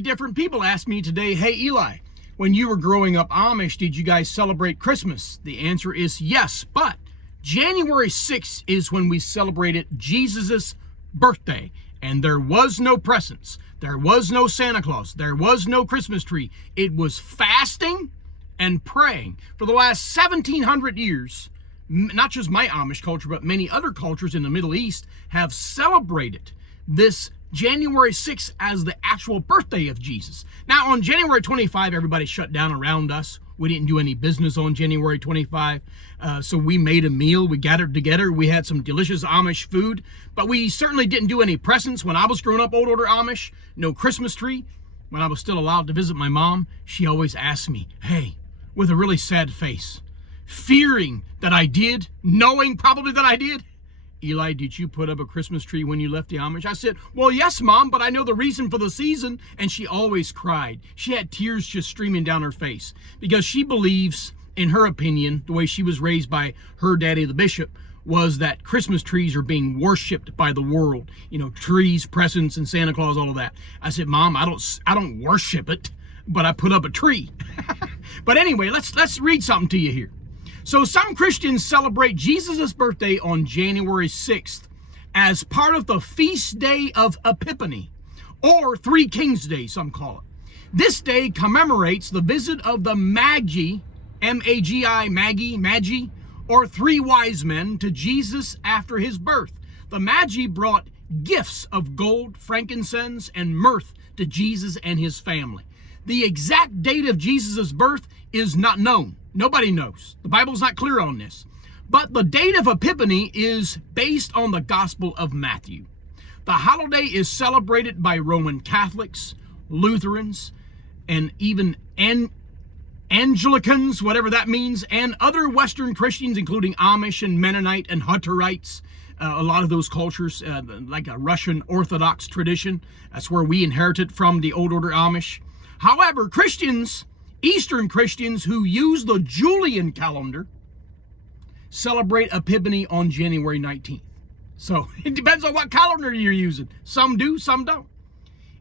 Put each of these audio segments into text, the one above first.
Different people ask me today, hey Eli, when you were growing up Amish, did you guys celebrate Christmas? The answer is yes, but January 6th is when we celebrated Jesus' birthday, and there was no presents, there was no Santa Claus, there was no Christmas tree. It was fasting and praying. For the last 1700 years, not just my Amish culture, but many other cultures in the Middle East have celebrated this January 6th as the actual birthday of Jesus. Now, on January 25, everybody shut down around us. We didn't do any business on January 25, so we made a meal. We gathered together. We had some delicious Amish food, but we certainly didn't do any presents. When I was growing up, old order Amish, no Christmas tree. When I was still allowed to visit my mom, she always asked me, hey, with a really sad face, fearing that I did, knowing probably that I did, Eli, did you put up a Christmas tree when you left the Amish? I said, well, yes, Mom, but I know the reason for the season. And she always cried. She had tears just streaming down her face because she believes, in her opinion, the way she was raised by her daddy, the bishop, was that Christmas trees are being worshipped by the world. You know, trees, presents, and Santa Claus, all of that. I said, Mom, I don't worship it, but I put up a tree. But anyway, let's read something to you here. So some Christians celebrate Jesus' birthday on January 6th as part of the feast day of Epiphany, or Three Kings Day, some call it. This day commemorates the visit of the Magi, M-A-G-I, Magi, or three wise men to Jesus after his birth. The Magi brought gifts of gold, frankincense, and myrrh to Jesus and his family. The exact date of Jesus' birth is not known. Nobody knows. The Bible's not clear on this. But the date of Epiphany is based on the Gospel of Matthew. The holiday is celebrated by Roman Catholics, Lutherans, and even Anglicans, whatever that means, and other Western Christians, including Amish and Mennonite and Hutterites. A lot of those cultures, like a Russian Orthodox tradition. That's where we inherited from the old order Amish. However, Christians, Eastern Christians who use the Julian calendar, celebrate Epiphany on January 19th. So it depends on what calendar you're using. Some do, some don't.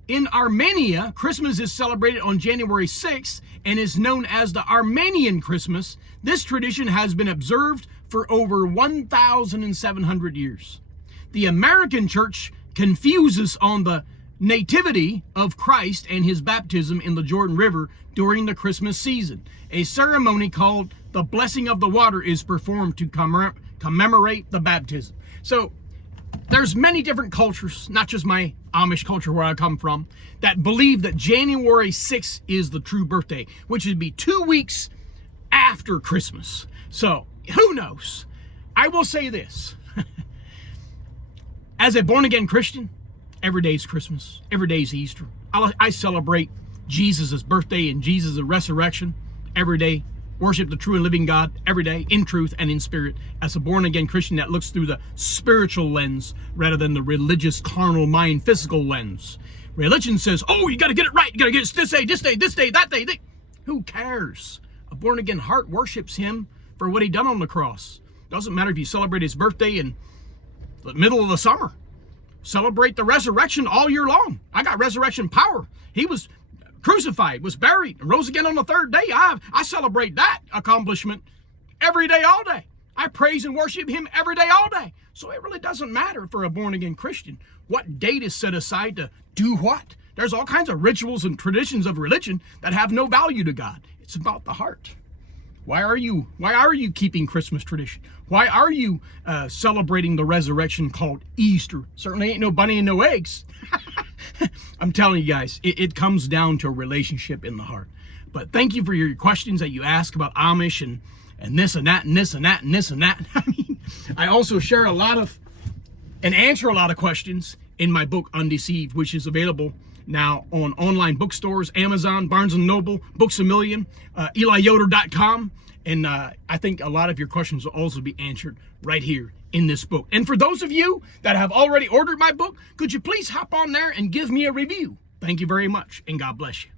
In Armenia, Christmas is celebrated on January 6th and is known as the Armenian Christmas. This tradition has been observed for over 1,700 years. The American church confuses on the nativity of Christ and his baptism in the Jordan River during the Christmas season. A ceremony called the Blessing of the Water is performed to commemorate the baptism. So there's many different cultures, not just my Amish culture where I come from, that believe that January 6th is the true birthday, which would be 2 weeks after Christmas. So who knows? I will say this. As a born-again Christian, every day is Christmas. Every day is Easter. I celebrate Jesus' birthday and Jesus' resurrection every day. Worship the true and living God every day in truth and in spirit. As a born-again Christian that looks through the spiritual lens rather than the religious, carnal mind, physical lens. Religion says, oh, you got to get it right. You got to get it this day, that day. Who cares? A born-again heart worships him for what he done on the cross. Doesn't matter if you celebrate his birthday in the middle of the summer. Celebrate the resurrection all year long. I got resurrection power. He was crucified, was buried, and rose again on the third day. I celebrate that accomplishment every day, all day. I praise and worship him every day, all day. So it really doesn't matter for a born-again Christian what date is set aside to do what. There's all kinds of rituals and traditions of religion that have no value to God. It's about the heart. Why are you keeping Christmas tradition? Why are you celebrating the resurrection called Easter? Certainly ain't no bunny and no eggs. I'm telling you guys, it comes down to a relationship in the heart. But thank you for your questions that you ask about Amish and this and that and this and that and this and that. I mean, I also share a lot of and answer a lot of questions in my book Undeceived, which is available now on online bookstores, Amazon, Barnes & Noble, Books A Million, EliYoder.com. And I think a lot of your questions will also be answered right here in this book. And for those of you that have already ordered my book, could you please hop on there and give me a review? Thank you very much, and God bless you.